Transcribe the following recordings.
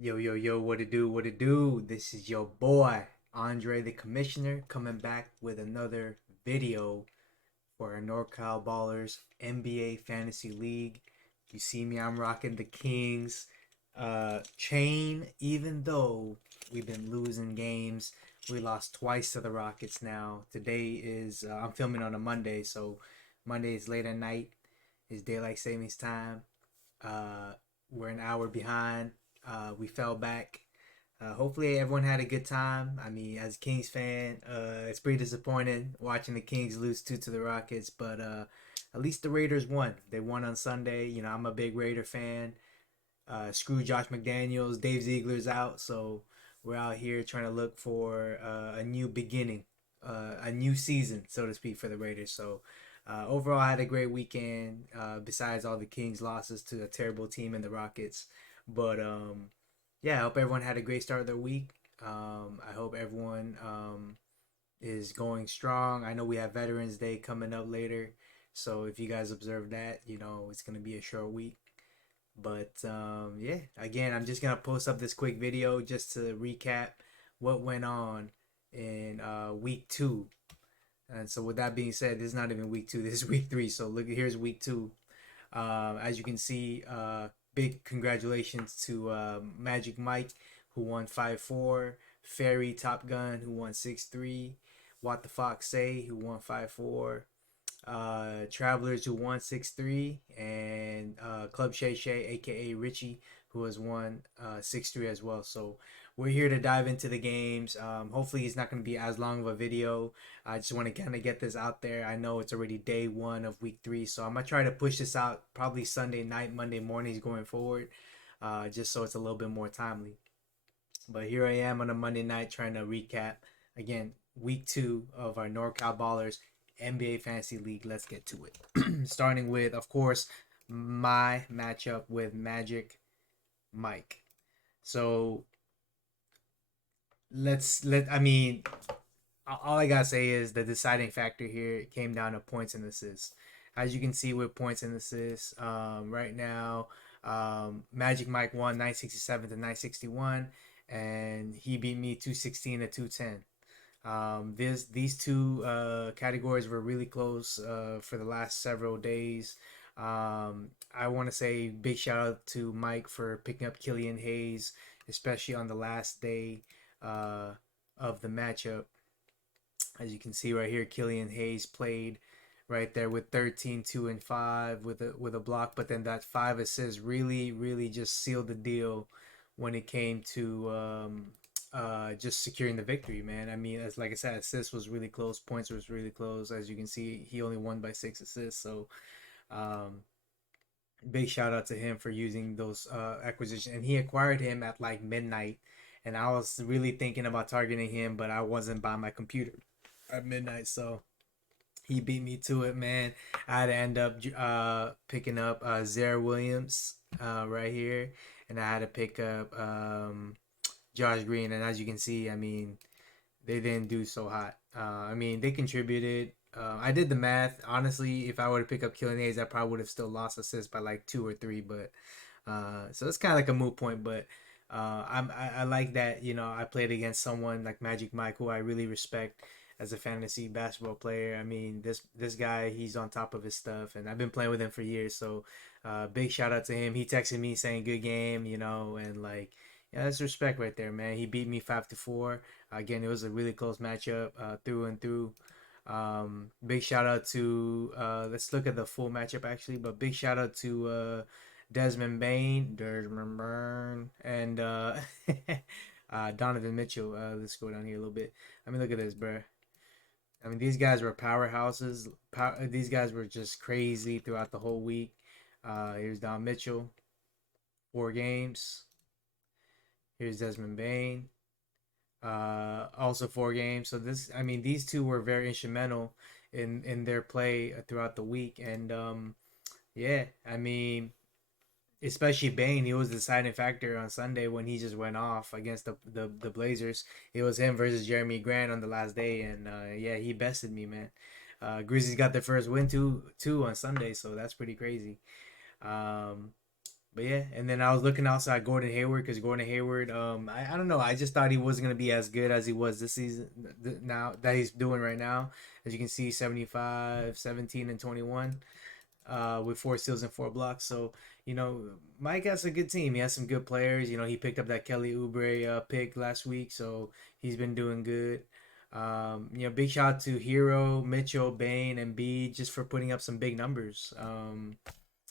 Yo, yo, yo, what it do, what it do? This is your boy, Andre the Commissioner, coming back with another video for our NorCal Ballers NBA Fantasy League. You see me, I'm rocking the Kings chain, even though we've been losing games. We lost twice to the Rockets now. Today is, I'm filming on a Monday, so Monday is late at night, is daylight savings time. Uh, we're an hour behind. We fell back. Hopefully everyone had a good time. I mean, as a Kings fan, it's pretty disappointing watching the Kings lose two to the Rockets, but at least the Raiders won. They won on Sunday. You know, I'm a big Raider fan. Screw Josh McDaniels. Dave Ziegler's out, so we're out here trying to look for a new beginning, a new season, so to speak, for the Raiders. So overall, I had a great weekend. Besides all the Kings losses to a terrible team in the Rockets, but yeah, I hope everyone had a great start of their week. I hope everyone is going strong. I know we have Veterans Day coming up later, so if you guys observe that, you know it's gonna be a short week. But yeah, again, I'm just gonna post up this quick video just to recap what went on in week two. And so, with that being said, this is not even week two. This is week three. So look, here's week two. As you can see, big congratulations to Magic Mike, who won 5-4. Fairy Top Gun, who won 6-3. What the Fox Say, who won 5-4. Travelers, who won 6-3, and Club Shay Shay, aka Richie, who has won 6-3 as well. So we're here to dive into the games. Hopefully, it's not going to be as long of a video. I just want to kind of get this out there. I know it's already day one of week three, so I'm going to try to push this out probably Sunday night, Monday mornings going forward, just so it's a little bit more timely. But here I am on a Monday night trying to recap again week two of our NorCal Ballers NBA Fantasy League. Let's get to it. Starting with, of course, my matchup with Magic Mike. So I mean, all I gotta say is the deciding factor here came down to points and assists. As you can see with points and assists, right now, Magic Mike won 967 to 961, and he beat me 216 to 210. These two categories were really close for the last several days. I want to say big shout out to Mike for picking up Killian Hayes, especially on the last day uh, of the matchup. As you can see right here, Killian Hayes played right there with 13, 2, and 5 with a block, but then that 5 assists really just sealed the deal when it came to just securing the victory, man. I mean, as like I said, assists was really close, points was really close. As you can see, he only won by 6 assists. So um, big shout out to him for using those acquisitions. And he acquired him at like midnight, and I was really thinking about targeting him, but I wasn't by my computer at midnight, so he beat me to it, man. I had to end up picking up Zara Williams right here, and I had to pick up Josh Green. And as you can see, I mean, they didn't do so hot. I mean, they contributed. I did the math. Honestly, if I were to pick up Killing Hayes, I probably would have still lost assists by like two or three. But so it's kind of like a moot point. But I like that. You know, I played against someone like Magic Mike, who I really respect as a fantasy basketball player. I mean, this guy, he's on top of his stuff, and I've been playing with him for years. So big shout out to him. He texted me saying good game, you know, and like yeah, that's respect right there, man. He beat me 5-4. Again, it was a really close matchup through and through. Big shout out to let's look at the full matchup actually, but big shout out to Desmond Byrne, and Donovan Mitchell. Let's go down here a little bit. I mean, look at this, bro. I mean, these guys were powerhouses. These guys were just crazy throughout the whole week. Here's Don Mitchell, 4 games. Here's Desmond Bain, also 4 games. So this, I mean, these two were very instrumental in their play throughout the week, and yeah, I mean, especially Bane, he was the deciding factor on Sunday when he just went off against the Blazers. It was him versus Jeremy Grant on the last day, and yeah, he bested me, man. Grizzlies got their first win too on Sunday, so that's pretty crazy. Um, But yeah, and then I was looking outside Gordon Hayward because Gordon Hayward, I don't know, I just thought he wasn't gonna be as good as he was this season. Now that he's doing right now, as you can see, 75, 17, and 21, with 4 steals and 4 blocks. So Mike has a good team. He has some good players. He picked up that Kelly Oubre pick last week, so he's been doing good. Big shout out to Hero, Mitchell, Bain, and B just for putting up some big numbers.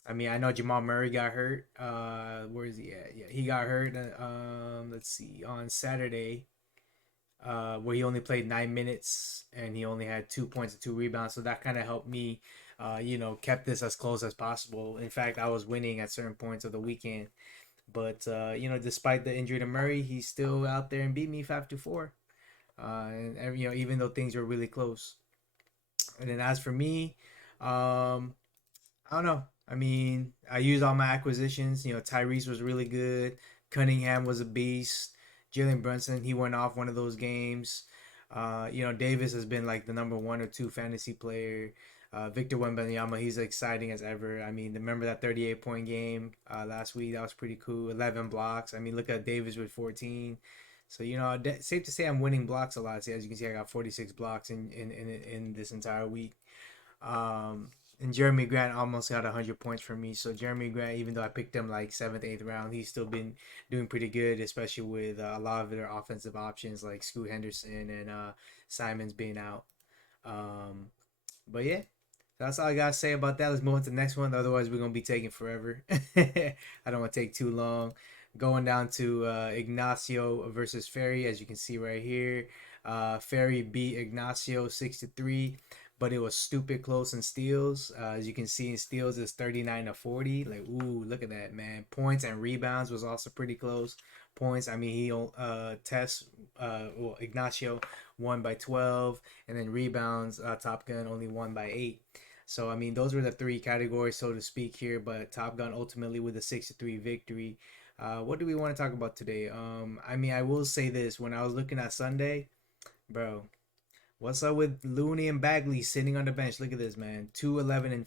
I mean, I know Jamal Murray got hurt. Where is he at? Yeah, he got hurt. Let's see, on Saturday, where he only played 9 minutes and he only had 2 points and 2 rebounds. So that kind of helped me, kept this as close as possible. In fact, I was winning at certain points of the weekend. But despite the injury to Murray, he's still out there and beat me 5-4. And even though things were really close. And then as for me, um, I don't know. I mean, I used all my acquisitions. Tyrese was really good. Cunningham was a beast. Jalen Brunson, he went off one of those games. Davis has been like the number 1 or 2 fantasy player. Victor Wembanyama, he's exciting as ever. I mean, remember that 38-point game last week? That was pretty cool. 11 blocks. I mean, look at Davis with 14. So safe to say I'm winning blocks a lot. See, as you can see, I got 46 blocks in this entire week. And Jeremy Grant almost got 100 points for me. So Jeremy Grant, even though I picked him like seventh, eighth round, he's still been doing pretty good, especially with a lot of their offensive options like Scoot Henderson and Simons being out. Um, but yeah, that's all I gotta say about that. Let's move on to the next one. Otherwise, we're gonna be taking forever. I don't want to take too long. Going down to Ignacio versus Ferry, as you can see right here. Ferry beat Ignacio 6-3, but it was stupid close in steals. As you can see in steals, it's 39-40. Like, ooh, look at that, man. Points and rebounds was also pretty close. Points, I mean, he Ignacio won by 12, and then rebounds, Top Gun only won by 8. So I mean, those were the three categories, so to speak, here. But Top Gun ultimately with a 6-3 victory. What do we want to talk about today? I mean, I will say this: when I was looking at Sunday, bro, what's up with Looney and Bagley sitting on the bench? Look at this, man. 2-11-5,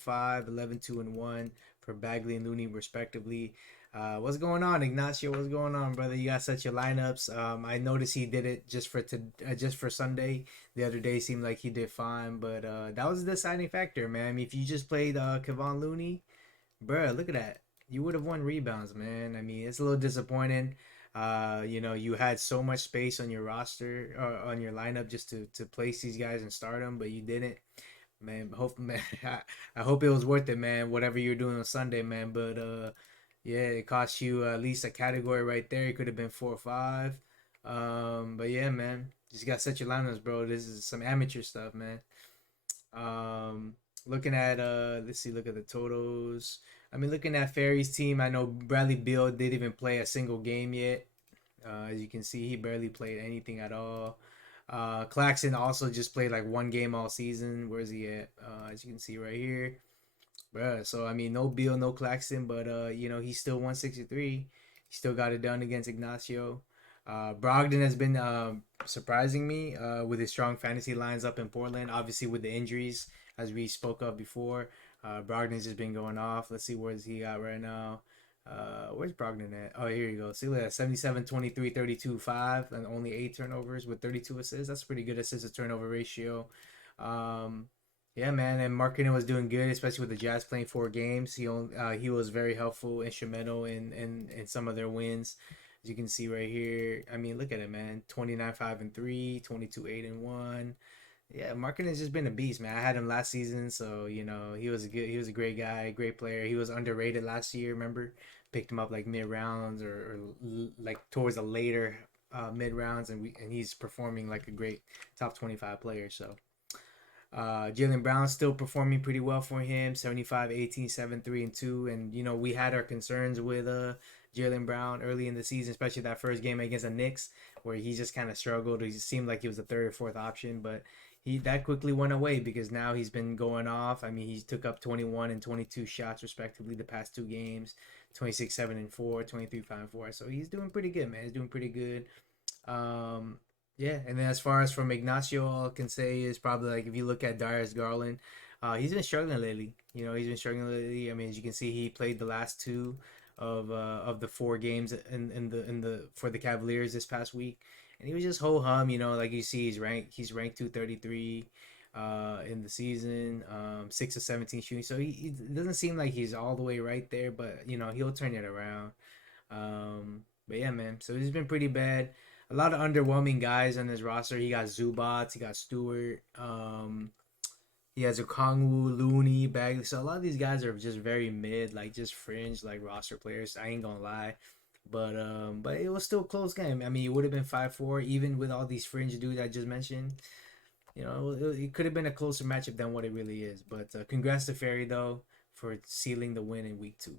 11-2-1 for Bagley and Looney, respectively. What's going on, Ignacio? What's going on, brother? You got such your lineups. I noticed he did it just for Sunday. The other day seemed like he did fine, but that was the deciding factor, man. I mean, if you just played Kevon Looney, bro, look at that. You would have won rebounds, man. I mean, it's a little disappointing. You had so much space on your roster or on your lineup just to place these guys and start them, but you didn't. Man, man, I hope it was worth it, man. Whatever you're doing on Sunday, man. But yeah, it cost you at least a category right there. It could have been 4 or 5. But yeah, man, just got such your lineups, bro. This is some amateur stuff, man. Looking at let's see, look at the totals. I mean, looking at Ferry's team, I know Bradley Beal didn't even play a single game yet. As you can see, he barely played anything at all. Claxton also just played like one game all season. Where's he at? As you can see right here. Bruh, so I mean, no Beal, no Claxton, but he's still 163. He still got it done against Ignacio. Brogdon has been surprising me with his strong fantasy lines up in Portland. Obviously, with the injuries, as we spoke of before, Brogdon's just been going off. Let's see where's he at right now. Where's Brogdon at? Oh, here you go. See that 77, 23, 32, 5, and only 8 turnovers with 32 assists. That's pretty good assist to turnover ratio. Um, yeah, man, and Markkinen was doing good, especially with the Jazz playing 4 games. He was very helpful, instrumental in some of their wins. As you can see right here, I mean, look at it, man. 29, 5 and 3, 22, 8 and 1. Yeah, Markkinen has just been a beast, man. I had him last season, so he was a great guy, great player. He was underrated last year. Remember, picked him up like mid rounds or like towards the later mid rounds, and he's performing like a great top 25 player. So Jalen Brown still performing pretty well for him, 75, 18, 7, 3, and 2. And, we had our concerns with Jalen Brown early in the season, especially that first game against the Knicks, where he just kind of struggled. He seemed like he was the third or fourth option, but that quickly went away because now he's been going off. I mean, he took up 21 and 22 shots, respectively, the past 2 games, 26, 7, and 4, 23, 5, and 4. So he's doing pretty good, man. He's doing pretty good. Um, yeah, and then as far as from Ignacio, all I can say is probably like if you look at Darius Garland, he's been struggling lately. He's been struggling lately. I mean, as you can see, he played the last two. of the 4 games in the for the Cavaliers this past week, and he was just ho hum. You know, like you see, he's ranked 233 in the season, 6 of 17 shooting. So he it doesn't seem like he's all the way right there, but you know he'll turn it around. But yeah, man. So he's been pretty bad. A lot of underwhelming guys on his roster. He got Zubats, he got Stewart. He has Okongwu, Looney, Bagley. So a lot of these guys are just very mid, like just fringe, like roster players. I ain't gonna lie, but it was still a close game. I mean, it would have been 5-4 even with all these fringe dudes I just mentioned. You know, it could have been a closer matchup than what it really is. But congrats to Ferry though for sealing the win in week 2.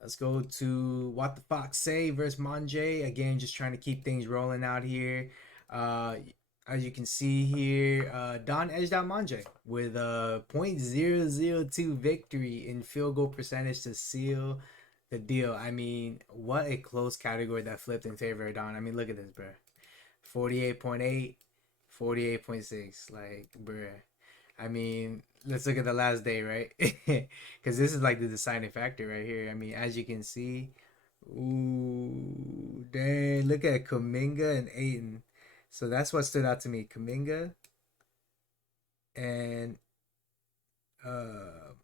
Let's go to What the Fox Say versus Manje. Again, just trying to keep things rolling out here. Uh, as you can see here, Don edged out Manje with a .002 victory in field goal percentage to seal the deal. I mean, what a close category that flipped in favor of Don. I mean, look at this, bro. 48.8, 48.6. Like, bruh. I mean, let's look at the last day, right? Because this is like the deciding factor right here. I mean, as you can see, ooh, dang, look at Kuminga and Aiton. So that's what stood out to me. Kuminga and uh,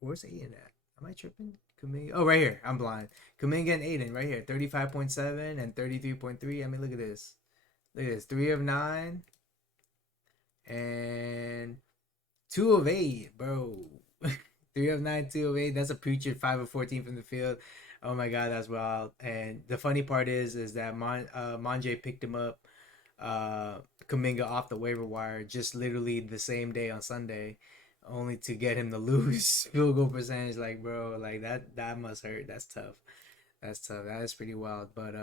where's Aiton at? Am I tripping? Kuminga. Oh, right here. I'm blind. Kuminga and Aiton right here. 35.7 and 33.3. I mean, look at this. Look at this. 3 of 9 and 2 of 8, bro. 3 of 9, 2 of 8. That's a putrid 5 of 14 from the field. Oh my god, that's wild. And the funny part is that Manje picked him up, uh, Kaminga off the waiver wire just literally the same day on Sunday, only to get him to lose field goal percentage. Like, bro, like that must hurt. That's tough. That's tough. That is pretty wild. But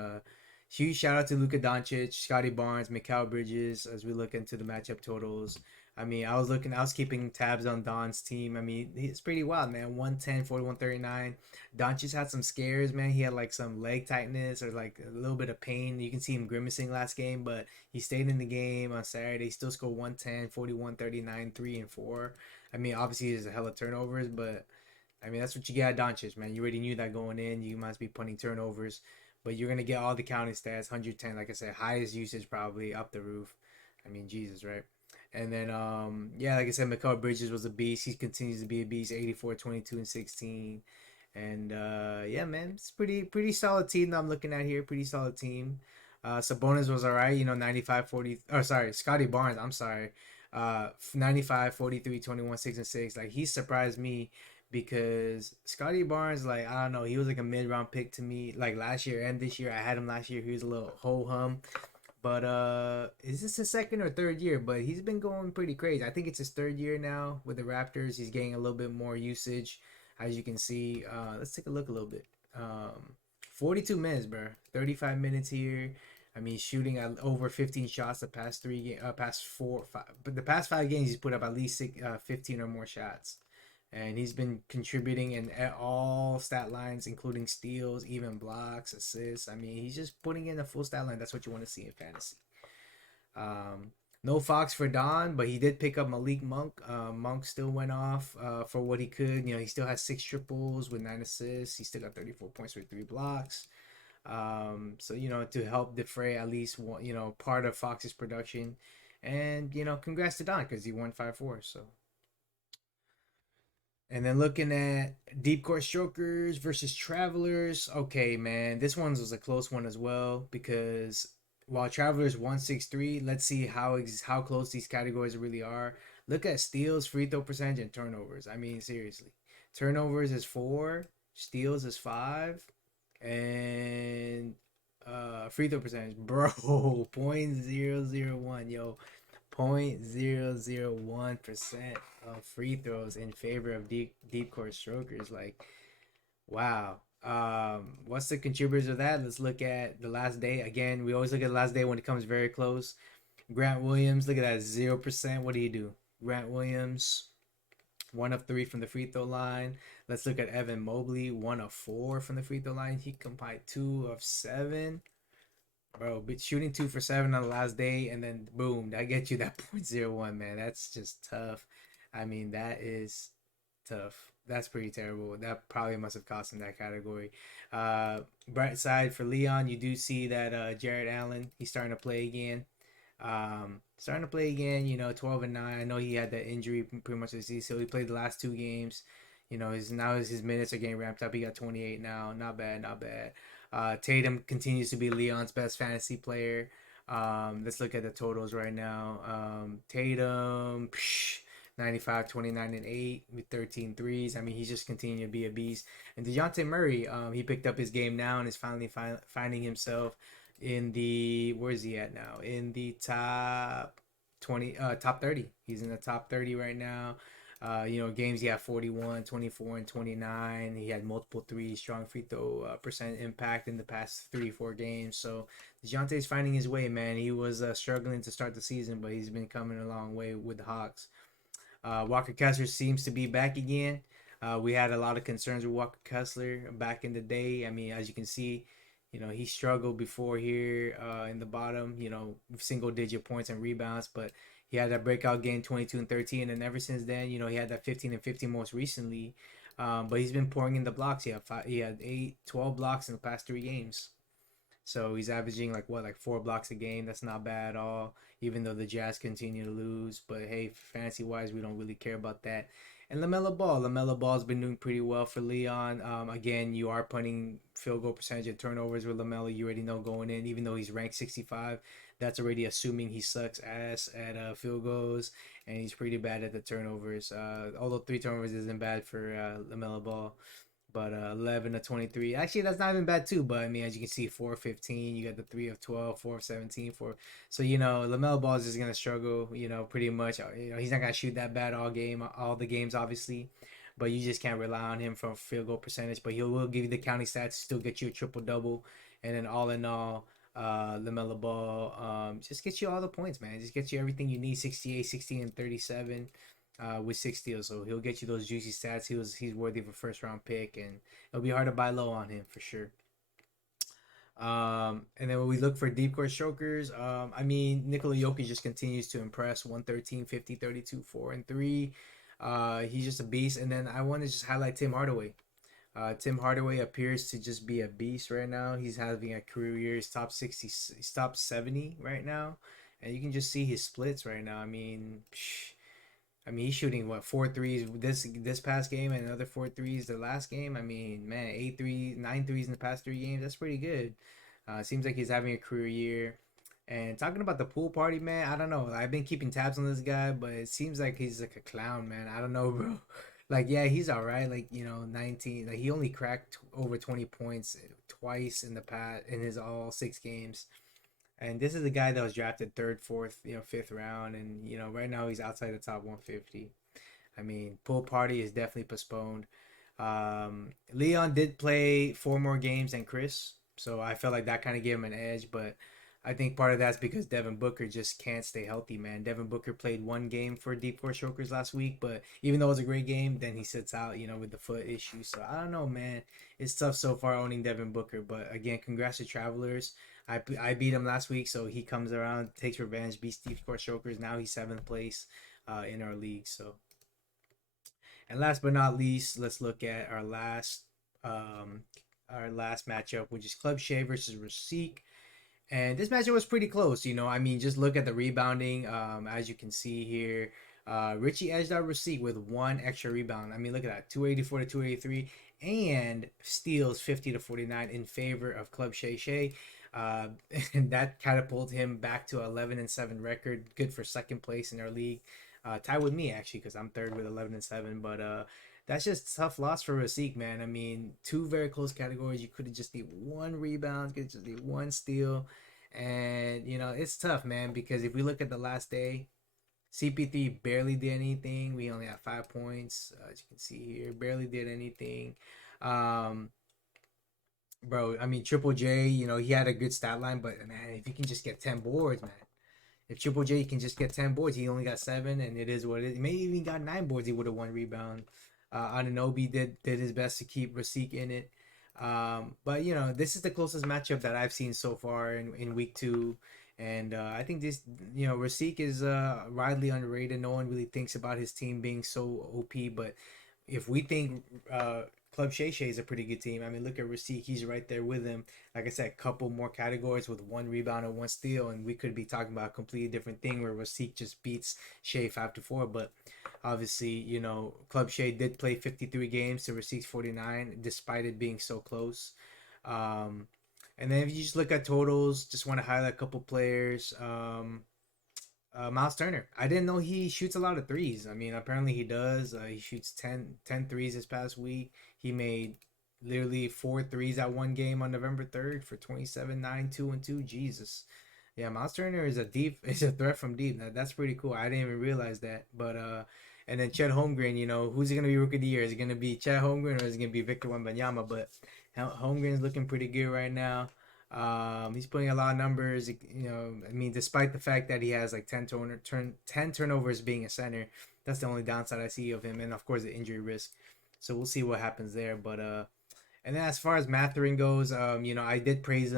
huge shout out to Luka Doncic, Scotty Barnes, Mikal Bridges as we look into the matchup totals. I mean, I was keeping tabs on Don's team. I mean, it's pretty wild, man. 110, 41, 39. Doncic had some scares, man. He had like some leg tightness or like a little bit of pain. You can see him grimacing last game, but he stayed in the game on Saturday. He still scored 110, 41, 39, 3 and 4. I mean, obviously, there's a hell of turnovers, but I mean, that's what you get at Doncic, man. You already knew that going in. You must be punting turnovers, but you're gonna get all the counting stats. 110, like I said, highest usage probably up the roof. I mean, Jesus, right? And then, yeah, like I said, Mikal Bridges was a beast. He continues to be a beast. 84, 22, and 16. And yeah, man, it's pretty solid team that I'm looking at here. Pretty solid team. Sabonis was all right, you know, 95 40. Oh, sorry, Scotty Barnes. I'm sorry. 95 43 21 6 and 6. Like he surprised me because Scotty Barnes, like I don't know, he was like a mid-round pick to me. Like last year and this year, I had him last year. He was a little ho hum, but is this his second or third year? But he's been going pretty crazy. I think it's his third year now with the Raptors. He's getting a little bit more usage, as you can see. Let's take a look a little bit. 42 minutes, bro. 35 minutes here. I mean, shooting at over 15 shots the past past 4, 5, but the past 5 games he's put up at least 15 or more shots, and he's been contributing in all stat lines, including steals, even blocks, assists. I mean, he's just putting in a full stat line. That's what you want to see in fantasy. Um, no Fox for Don, but he did pick up Malik Monk. Monk still went off for what he could. You know, he still has 6 triples with 9 assists. He still got 34 points with 3 blocks. So you know, to help defray at least one, you know, part of Fox's production, and you know, congrats to Don because he won 5-4. So and then looking at deep court strokers versus travelers. Okay, man, this one was a close one as well because while travelers 163, let's see how close these categories really are. Look at steals, free throw percentage, and turnovers. I mean, seriously, turnovers is 4, steals is 5, and free throw percentage, bro, 0.001, yo. 0.001% of free throws in favor of deep court strokers. Like, wow. What's the contributors of that? Let's look at the last day. Again, we always look at the last day when it comes very close. Grant Williams, look at that 0%. What do you do? Grant Williams, 1 of 3 from the free throw line. Let's look at Evan Mobley, 1 of 4 from the free throw line. He compiled 2 of 7. Bro, but shooting 2 for 7 on the last day, and then boom, that gets you that .01, man. That's just tough. I mean, that is tough. That's pretty terrible. That probably must have cost him that category. Bright side for Leon, you do see that Jared Allen, he's starting to play again. Starting to play again, 12-9. I know he had that injury pretty much this season, so he played the last two games. His minutes are getting ramped up. He got 28 now. Not bad, not bad. Tatum continues to be Leon's best fantasy player. Let's look at the totals right now. Tatum, 95, 29, and 8 with 13 threes. I mean, he's just continuing to be a beast. And DeJounte Murray, he picked up his game now and is finally finding himself in the, where is he at now? In the top 20, top 30. He's in the top 30 right now. Games he had 41, 24, and 29. He had multiple threes, strong free throw percent impact in the past 3-4 games. So DeJounte's finding his way, man. He was struggling to start the season, but he's been coming a long way with the Hawks. Walker Kessler seems to be back again. We had a lot of concerns with Walker Kessler back in the day. I mean, as you can see, he struggled before here in the bottom, single digit points and rebounds, but he had that breakout game 22 and 13. And ever since then, he had that 15 and 15 most recently. But he's been pouring in the blocks. He had 12 blocks in the past 3 games. So he's averaging like 4 blocks a game. That's not bad at all, even though the Jazz continue to lose. But hey, fantasy wise, we don't really care about that. And LaMelo Ball's been doing pretty well for Leon. Again, you are punting field goal percentage and turnovers with LaMelo. You already know going in, even though he's ranked 65, that's already assuming he sucks ass at field goals, and he's pretty bad at the turnovers. Although 3 turnovers isn't bad for LaMelo Ball. But 11 to 23. Actually, that's not even bad too. But I mean, as you can see, 4 of 15. You got the 3 of 12, 4 of 17, 4. So LaMelo Ball is just gonna struggle. Pretty much. He's not gonna shoot that bad all the games, obviously. But you just can't rely on him for field goal percentage. But he will give you the counting stats, still get you a triple double, and then all in all, LaMelo Ball just gets you all the points, man. Just gets you everything you need. 68, 16, and 37 with 6 steals. So he'll get you those juicy stats. He's worthy of a first round pick, and it'll be hard to buy low on him for sure. And then when we look for deep court strokers, I mean, Nikola Jokic just continues to impress. 113, 50, 32, 4 and 3. He's just a beast. And then I want to just highlight Tim Hardaway. Tim Hardaway appears to just be a beast right now. He's having a career year. He's top 60, he's top 70 right now, and you can just see his splits right now. I mean, he's shooting what 4 threes this past game and another 4 threes the last game. I mean, man, 8 threes, 9 threes in the past 3 games. That's pretty good. Seems like he's having a career year. And talking about the pool party, man, I don't know. I've been keeping tabs on this guy, but it seems like he's like a clown, man. I don't know, bro. Like, yeah, he's all right. Like, 19. Like, he only cracked over 20 points twice in the past in his all 6 games. And this is the guy that was drafted third, fourth, fifth round, and right now he's outside the top 150. I mean, pool party is definitely postponed. Leon did play 4 more games than Chris, so I felt like that kind of gave him an edge. But I think part of that's because Devin Booker just can't stay healthy, man. Devin Booker played 1 game for Deep Court Strokers last week, but even though it was a great game, then he sits out, with the foot issue. So I don't know, man. It's tough so far owning Devin Booker, but again, congrats to Travelers. I beat him last week, so he comes around, takes revenge, beats Deep Court Strokers. Now he's 7th place in our league. So, and last but not least, let's look at um, our last matchup, which is Club Shea versus Rasik. And this matchup was pretty close, I mean, just look at the rebounding. As you can see here, Richie edged out Rasik with 1 extra rebound. I mean, look at that, 284 to 283, and steals 50 to 49 in favor of Club Shay Shay. Uh, and that catapulted him back to 11-7 record, good for 2nd place in our league. Tied with me actually, because I'm third with 11-7. But that's just tough loss for Rasik, man. I mean, 2 very close categories. You could have just need 1 rebound, could just need 1 steal, and it's tough, man. Because if we look at the last day, CP3 barely did anything. We only had 5 points, as you can see here. Barely did anything. Um, Bro, I mean, Triple J, he had a good stat line, but man, if he can just get 10 boards, man. If Triple J can just get 10 boards, he only got 7, and it is what it is. Maybe even got 9 boards, he would have won rebound. Ananobi did his best to keep Rasik in it. But this is the closest matchup that I've seen so far in week 2. And I think this, Rasik is widely underrated. No one really thinks about his team being so OP, but if we think Club Shay Shay is a pretty good team, I mean, look at Rasik. He's right there with him. Like I said, couple more categories with 1 rebound and 1 steal, and we could be talking about a completely different thing where Rasik just beats Shay 5-4. But obviously, Club Shay did play 53 games to Rasik's 49, despite it being so close. Um, and then if you just look at totals, just want to highlight a couple players. Miles Turner. I didn't know he shoots a lot of threes. I mean, apparently he does. He shoots 10 threes this past week. He made literally 4 threes at one game on November 3rd for 27, 9, 2, and 2. Jesus. Yeah, Miles Turner is a deep is a threat from deep. That's pretty cool. I didn't even realize that. But and then Chet Holmgren, who's he gonna be rookie of the year? Is it gonna be Chet Holmgren or is it gonna be Victor Wembanyama? But Holmgren's looking pretty good right now. He's putting a lot of numbers. I mean, despite the fact that he has like 10 turnovers being a center, that's the only downside I see of him, and of course the injury risk. So we'll see what happens there. But and then as far as Matherin goes, I did praise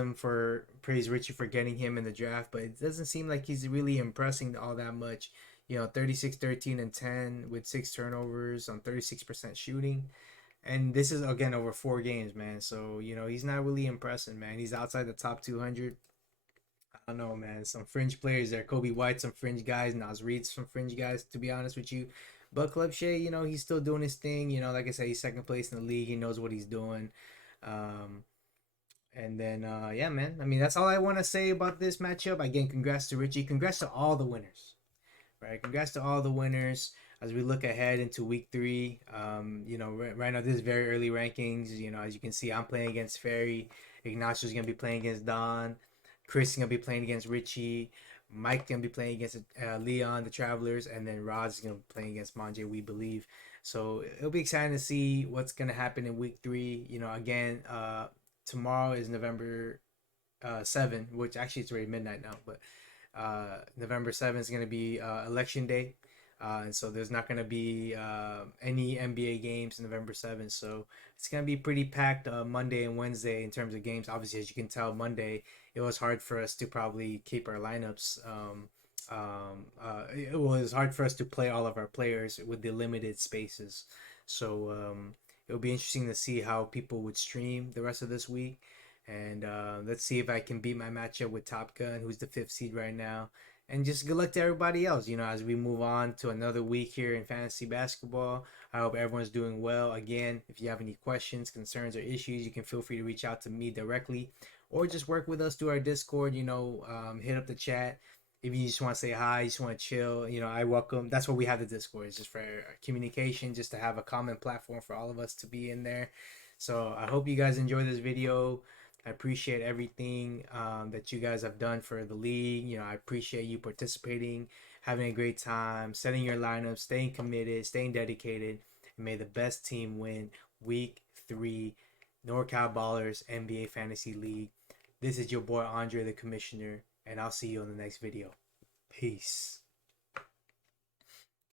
Richie for getting him in the draft, but it doesn't seem like he's really impressing all that much. 36, 13, and 10 with 6 turnovers on 36% shooting. And this is again over 4 games, man. So he's not really impressing, man. He's outside the top 200. I don't know, man. Some fringe players there. Kobe White, some fringe guys. Nas Reed, some fringe guys. To be honest with you, but Club Shea, he's still doing his thing. Like I said, he's second place in the league. He knows what he's doing. Um, and then yeah, man. I mean, that's all I want to say about this matchup. Again, congrats to Richie. Congrats to all the winners. Right. Congrats to all the winners as we look ahead into week 3. Right now, this is very early rankings. As you can see, I'm playing against Ferry. Ignacio's going to be playing against Don. Chris is going to be playing against Richie. Mike's going to be playing against Leon, the Travelers. And then Rod's going to be playing against Manje, we believe. So it'll be exciting to see what's going to happen in week 3. Again, tomorrow is November 7, which actually it's already midnight now, but November 7th is going to be election day. And so there's not going to be any NBA games November 7th. So it's going to be pretty packed Monday and Wednesday in terms of games. Obviously, as you can tell, Monday, it was hard for us to probably keep our lineups. It was hard for us to play all of our players with the limited spaces. So it'll be interesting to see how people would stream the rest of this week. And let's see if I can beat my matchup with Top Gun, who's the 5th seed right now. And just good luck to everybody else, as we move on to another week here in fantasy basketball. I hope everyone's doing well. Again, if you have any questions, concerns, or issues, you can feel free to reach out to me directly or just work with us through our Discord. Hit up the chat. If you just want to say hi, you just want to chill, I welcome. That's what we have the Discord. It's just for communication, just to have a common platform for all of us to be in there. So I hope you guys enjoy this video. I appreciate everything that you guys have done for the league. I appreciate you participating, having a great time, setting your lineup, staying committed, staying dedicated, and may the best team win week 3 NorCal Ballers NBA Fantasy League. This is your boy Andre the Commissioner, and I'll see you on the next video. Peace.